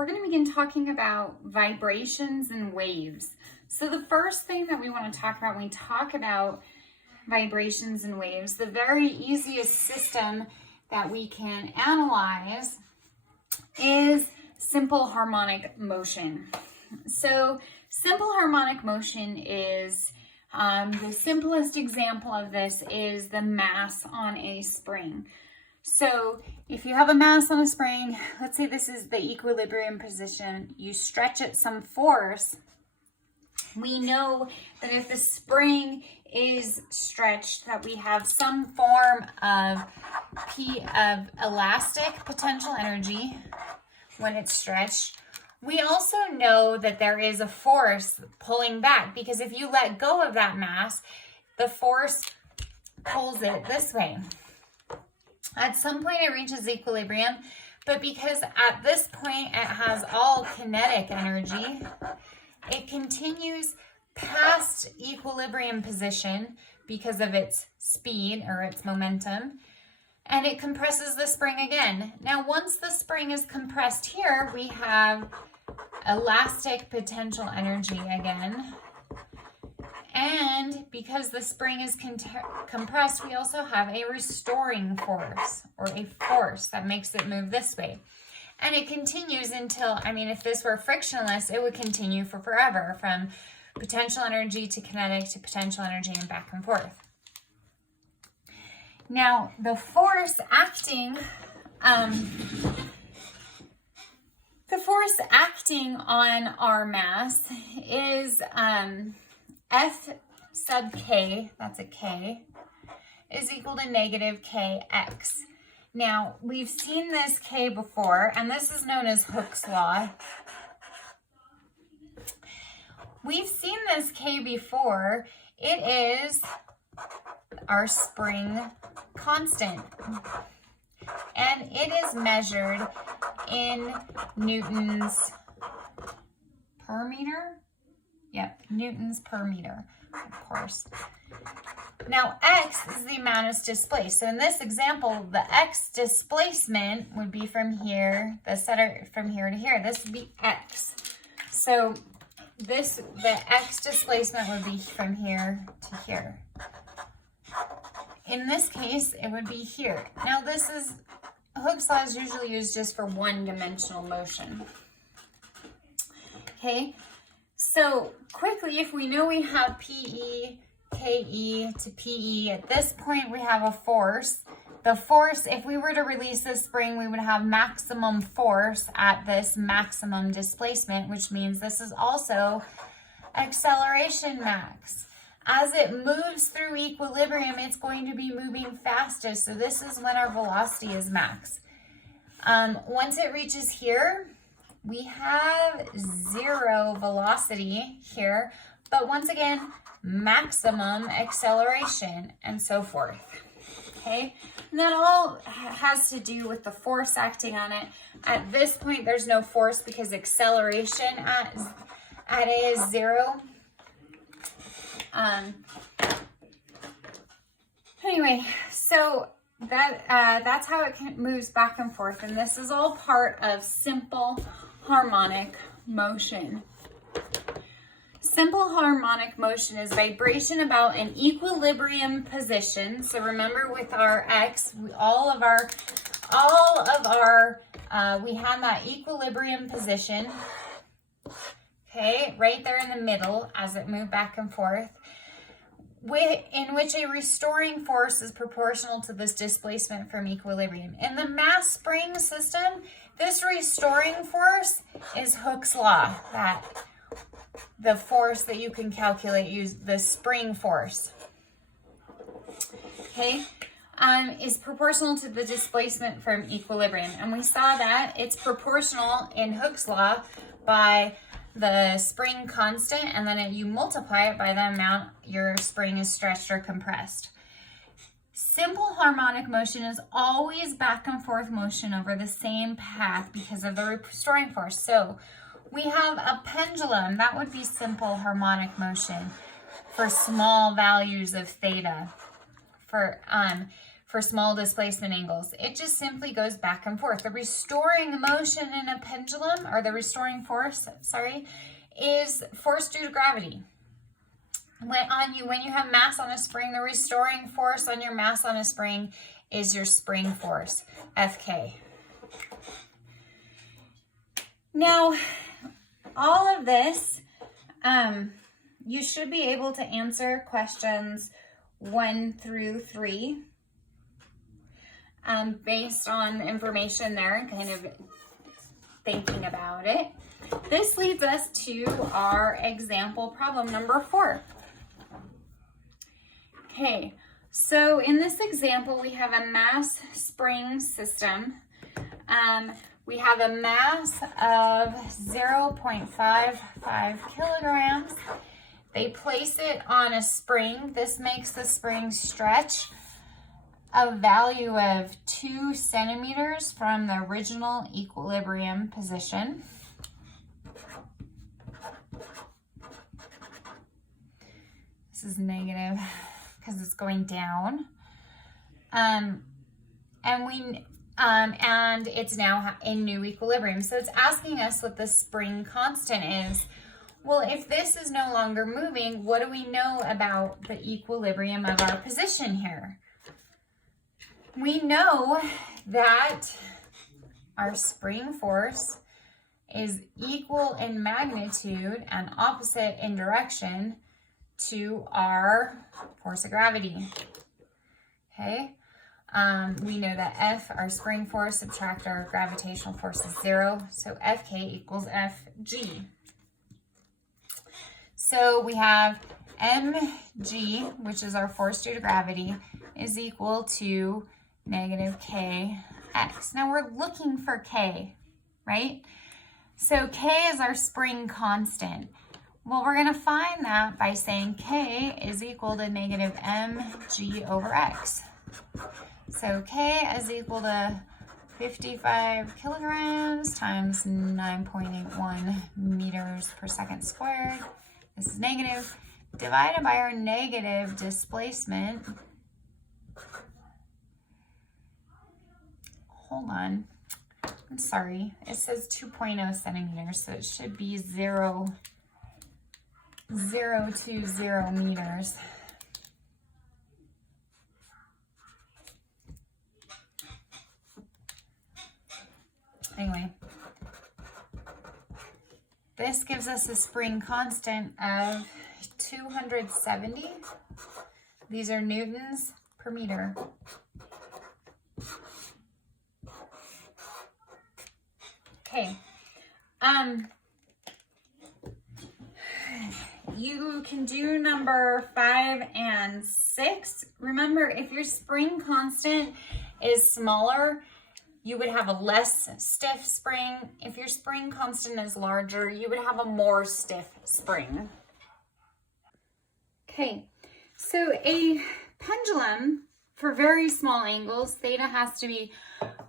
we're going to begin talking about vibrations and waves. So the first thing that we want to talk about when we talk about vibrations and waves, the very easiest system that we can analyze is simple harmonic motion. So simple harmonic motion is, the simplest example of this is the mass on a spring. So if you have a mass on a spring, let's say this is the equilibrium position, you stretch at some force, we know that if the spring is stretched, that we have some form of elastic potential energy when it's stretched. We also know that there is a force pulling back, because if you let go of that mass, the force pulls it this way. At some point it reaches equilibrium, but because at this point it has all kinetic energy, it continues past equilibrium position because of its speed or its momentum, and it compresses the spring again. Now, once the spring is compressed here, we have elastic potential energy again. And because the spring is compressed, we also have a restoring force, or a force that makes it move this way. And it continues until, if this were frictionless, it would continue for forever, from potential energy to kinetic to potential energy and back and forth. Now, the force acting on our mass is F sub K, that's a K, is equal to negative Kx. Now, we've seen this K before, and this is known as Hooke's law. We've seen this K before. It is our spring constant, and it is measured in newtons per meter. Yep, newtons per meter, of course. Now, x is the amount is displaced. So in this example, the x displacement would be from here, the center from here to here. This would be x. So the x displacement would be from here to here. In this case, it would be here. Now, Hooke's law is usually used just for one-dimensional motion. Okay, so quickly, if we know we have PE, KE to PE, at this point we have a force. The force, if we were to release this spring, we would have maximum force at this maximum displacement, which means this is also acceleration max. As it moves through equilibrium, it's going to be moving fastest. So this is when our velocity is max. Once it reaches here, we have zero velocity here, but once again, maximum acceleration and so forth. Okay, and that all has to do with the force acting on it. At this point, there's no force because acceleration at A is zero. Anyway, so that's how it moves back and forth, and this is all part of simple harmonic motion. Simple harmonic motion is vibration about an equilibrium position. So remember, with our x, we had that equilibrium position, okay, right there in the middle as it moved back and forth, in which a restoring force is proportional to this displacement from equilibrium. In the mass spring system, this restoring force is Hooke's law, that the force that you can calculate, use the spring force, okay, is proportional to the displacement from equilibrium. And we saw that it's proportional in Hooke's law by the spring constant, and then you multiply it by the amount your spring is stretched or compressed. Simple harmonic motion is always back and forth motion over the same path because of the restoring force. So we have a pendulum, that would be simple harmonic motion for small values of theta. For for small displacement angles. It just simply goes back and forth. The restoring motion in a pendulum, or the restoring force, sorry, is force due to gravity. When you have mass on a spring, the restoring force on your mass on a spring is your spring force, Fk. Now, all of this, you should be able to answer questions 1 through 3 based on the information there and kind of thinking about it. This leads us to our example problem number 4. Okay, so in this example, we have a mass spring system. We have a mass of 0.55 kilograms. They place it on a spring. This makes the spring stretch a value of 2 centimeters from the original equilibrium position. This is negative because it's going down. And it's now in new equilibrium. So it's asking us what the spring constant is. Well, if this is no longer moving, what do we know about the equilibrium of our position here? We know that our spring force is equal in magnitude and opposite in direction to our force of gravity. Okay? We know that F, our spring force, subtract our gravitational force is 0. So Fk equals Fg. So we have mg, which is our force due to gravity, is equal to negative kx. Now we're looking for k, right? So k is our spring constant. Well, we're going to find that by saying k is equal to negative mg over x. So k is equal to 55 kilograms times 9.81 meters per second squared. This is negative, divided by our negative displacement. Hold on. I'm sorry. It says 2.0 centimeters, so it should be 0.020 meters. Anyway, this gives us a spring constant of 270. These are newtons per meter. Okay. You can do number 5 and 6. Remember, if your spring constant is smaller, you would have a less stiff spring. If your spring constant is larger, you would have a more stiff spring. Okay, so a pendulum for very small angles, theta has to be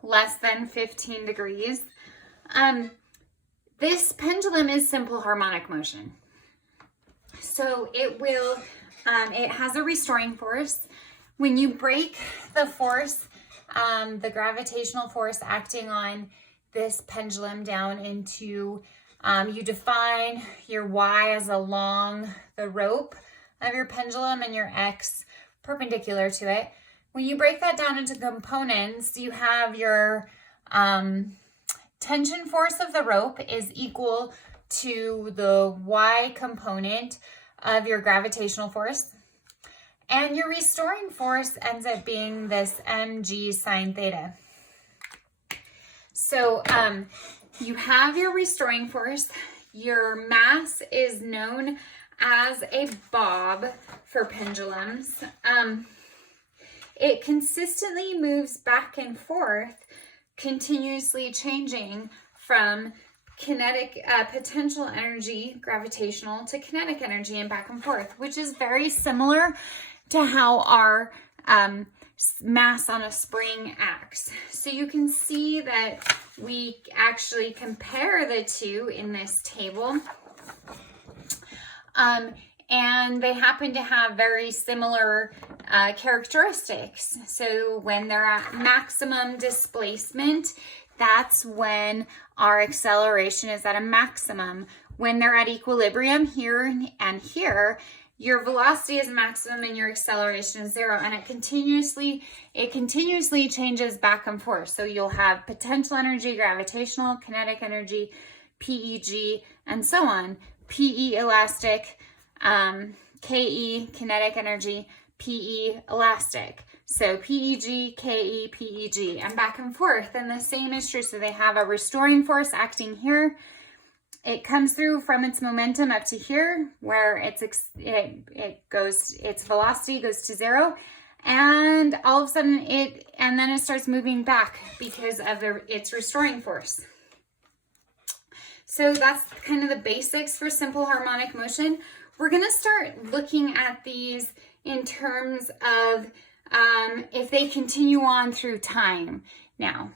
less than 15 degrees. This pendulum is simple harmonic motion. So it has a restoring force. When you break the force, the gravitational force acting on this pendulum down into, you define your y as along the rope of your pendulum and your x perpendicular to it. When you break that down into components, you have your tension force of the rope is equal to the y component of your gravitational force. And your restoring force ends up being this mg sine theta. So you have your restoring force. Your mass is known as a bob for pendulums. It consistently moves back and forth, continuously changing from kinetic potential energy, gravitational, to kinetic energy and back and forth, which is very similar to how our mass on a spring acts. So you can see that we actually compare the two in this table. and they happen to have very similar characteristics. So when they're at maximum displacement, that's when our acceleration is at a maximum. When they're at equilibrium here and here, your velocity is maximum and your acceleration is 0, and it continuously changes back and forth. So you'll have potential energy, gravitational, kinetic energy, PEG, and so on. PE elastic, KE kinetic energy, PE elastic. So PEG, KE, PEG, and back and forth. And the same is true. So they have a restoring force acting here. It comes through from its momentum up to here, where its velocity goes to 0, and all of a sudden then it starts moving back because of its restoring force. So that's kind of the basics for simple harmonic motion. We're going to start looking at these in terms of if they continue on through time now.